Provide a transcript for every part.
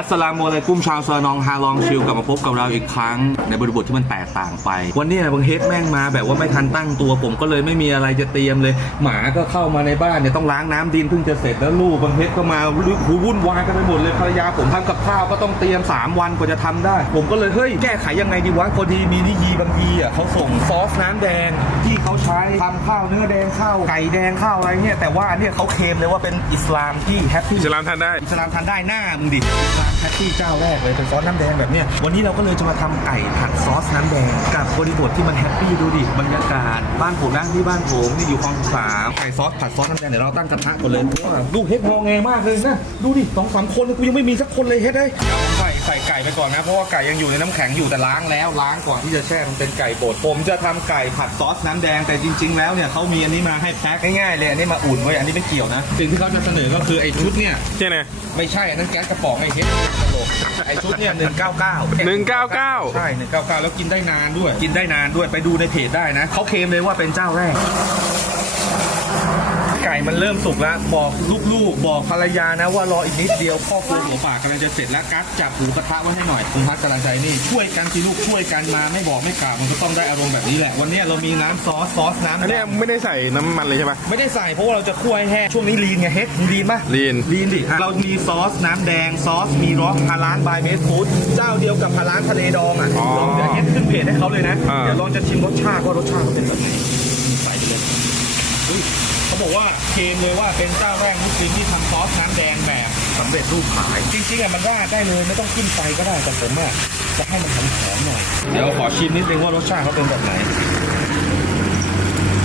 อัสสลามุอะลัยกุมชาวซอยนองฮาลองชิลกลับมาพบกับเราอีกครั้ง ในบริบทที่มันแตกต่างไป วันนี้บางเฮดแม่งมาแบบว่าไม่ทันตั้งตัวผมก็เลยไม่มีอะไรจะเตรียมเลย หมาก็เข้ามาในบ้านเนี่ยต้องล้างน้ำดินเพิ่งจะเสร็จแล้วลูกบางเฮดก็มาหูวุ่นวายกันไปหมดเลยภรรยาผมทำกับข้าวก็ต้องเตรียม 3 วันกว่าจะทำได้ ผมก็เลยเฮ้ยแก้ไขยังไงดีวะพอดีมีนิยีบางทีอะเขาส่งซอสน้ำแดงที่เขาใช้ทำข้าวเนื้อแดงข้าวไก่แดงข้าวอะไรเนี่ยแต่ว่าเนี่ยเขาเคลมเลยว่าเป็นอิสลามที่แฮปปี้อิสลามทานได้ อิสลามทานได้หน้ามึงดิอิสลามแพตตี้เจ้าแรกเลยเป็นซอสน้ำแดงแบบเนี้ยวันนี้เราก็เลยจะมาทำไก่ผัดซอสน้ำแดงกับบริบทที่มันแฮปปี้ดูดิบรรยากาศบ้านผมนะที่บ้านผมนี่อยู่คลองสามไก่ซอสผัดซอสน้ำแดงเดี๋ยวเราตั้งกระทะก่อนเลยเพราะว่าดูเฮ็ดงอแงมากเลยนะดูดิสองสามคนเลยกูยังไม่มีสักคนเลยเฮ็ดเลยใส่ใส่ไก่ไปก่อนนะเพราะว่าไก่ยังอยู่ในน้ำแข็งอยู่แต่ล้างแล้วล้างก่อนที่จะแช่มันเป็นไก่บดผมจะทำไก่ผัดซอสน้ำแดงแต่จริง ๆ แล้วเนี่ยเขามีอันนี้มาให้แพ็คง่ายๆเลยอันนี้มาอุ่นไว้อันนี้ไม่เกี่ยวนะสิ่งที่เขาจะเสนอก็คือไอ้ชุดเนี่ยใช่ไหมไม่ใช่อันนั้นแก๊สกระป๋องไอ้เฮ็ดตลกไอ้ชุดเนี่ยหนึ่งเก้าเก้าหนึ่งเก้าเก้าใช่หนึ่งเก้าเก้าแล้วกินได้นานด้วย กินได้นานด้วยไปดูในเพจได้นะเขาเคลมเลยว่าเป็นเจ้าแรก ไก่มันเริ่มสุกแล้ว บอกลูกๆ บอกภรรยานะว่ารออีกนิดเดียวพ่อครัวหัวป่ากำลังจะเสร็จแล้วกัดจับหมูกระทะไว้ให้หน่อยคุณพักกำลังใจนี่ช่วยกันสิลูกช่วยกันมาไม่บอกไม่กล่าวมันก็ต้องได้อารมณ์แบบนี้แหละ วันนี้เรามีน้ำซอสซอสน้ำอันเนี้ยไม่ได้ใส่น้ำมันเลยใช่ปะ ไม่ได้ใส่เพราะว่าเราจะคั่วให้แห้งช่วงนี้ลีนไงเฮ็ดมึงลีนปะ ลีน ลีนดิอะเรามีซอสน้ำแดงซอสมีร็อกฮาร้านบายเมสฟู้ดเจ้าเดียวกับฮาร้านทะเลดองอะอ๋อลองเดี๋ยวเฮ็ดขึ้นเพจให้เขาเลยนะ อ่า เดี๋ยวลองจะชิมรสชาติว่ารสชาติเขาเป็นแบบไหนใส่ไปเลยอุ๊ยเขา บอกว่าเคลมเลยว่าเป็นเจ้าแรกมุสลิมที่ทำซอสน้ำแดงแบบสำเร็จรูปขาย จริงๆอะมันราดได้เลยไม่ต้องขึ้นไฟก็ได้แต่ผมอะจะให้มันหอมๆหน่อย เดี๋ยวขอชิมนิดนึงว่ารสชาติเขาเป็นแบบไหน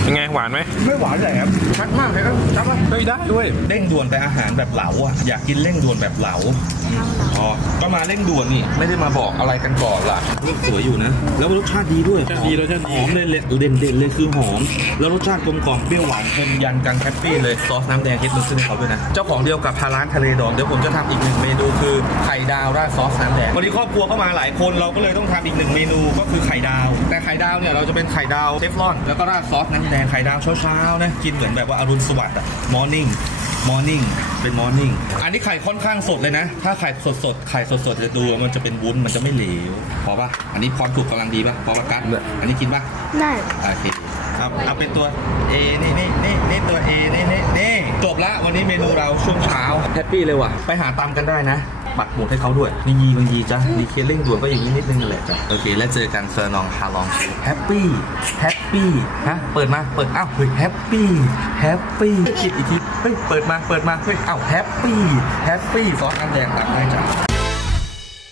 ยังไงหวานไหมไม่หวานเลยครับชัดมากเลยครับชัดปะเฮ้ยได้ด้วยเร่งด่วนไปอาหารแบบเหลาอะอยากกินเร่งด่วนแบบเหลาอ๋อก็มาเร่งด่วนนี่ไม่ได้มาบอกอะไรกันก่อนล่ะรูปสวยอยู่นะ แล้วรสชาติดีด้วยรสชาติดีรสชาติดีหอมเลยเลยเด่นเด่นๆเลยคือหอม แล้วรสชาติกลมกล่อมเปรี้ยวหวานเค็มยันกันแฮปปี้เลยซอสน้ำแดงเฮ็ดมันขึ้นให้เขาด้วยนะเจ้าของเดียวกับพาร้านทะเลดองเดี๋ยวผมจะทำอีกหนึ่งเมนูคือไข่ดาวราดซอสน้ำแดงวันนี้ครอบครัวเข้ามาหลายคนเราก็เลยต้องทำอีกหนึ่งเมนูก็คือไข่ดาว แต่ไข่ดาวเนี่ยเราจะเป็นไข่ดาวเทฟลอนแล้วก็ราดซอสน้ำแดงไข่ดาวเช้าๆนะกินเหมือนแบบว่าอรุณสวัสดิ์อะมอร์นิ่งมอร์นิ่งเป็นมอร์นิ่งอันนี้ไข่ค่อนข้างสดเลยนะ ถ้าไข่สดสดๆไข่สดสดๆจะดูมันจะเป็นวุ้นมันจะไม่เหลวพอปะอันนี้ความสุกกำลังดีปะพอประกัดอันนี้กินปะได้โอเคครับเอาเป็นตัว A นี่นี่นี่นี่ตัว A นี่นี่นี่จบละวันนี้เมนูเราช่วงเช้าแฮปปี้เลยว่ะไปหาตามกันได้นะ ปักหมุดให้เขาด้วยนี่ยีบางยีจ้ะมีเคสเร่งด่วนก็อย่างนี้นิดนึงนั่นแหละจ้ะโอเค แล้วเจอกันเซอร์นองฮาลองแฮปปี้แฮปปี้ฮะเปิดมาเปิดอ้าวเฮ้ยแฮปปี้แฮปปี้คิดอีกทีเฮ้ยเปิดมาเปิดมาเฮ้ยอ้าวแฮปปี้แฮปปี้ซอสน้ำแดงตักได้จ้ะ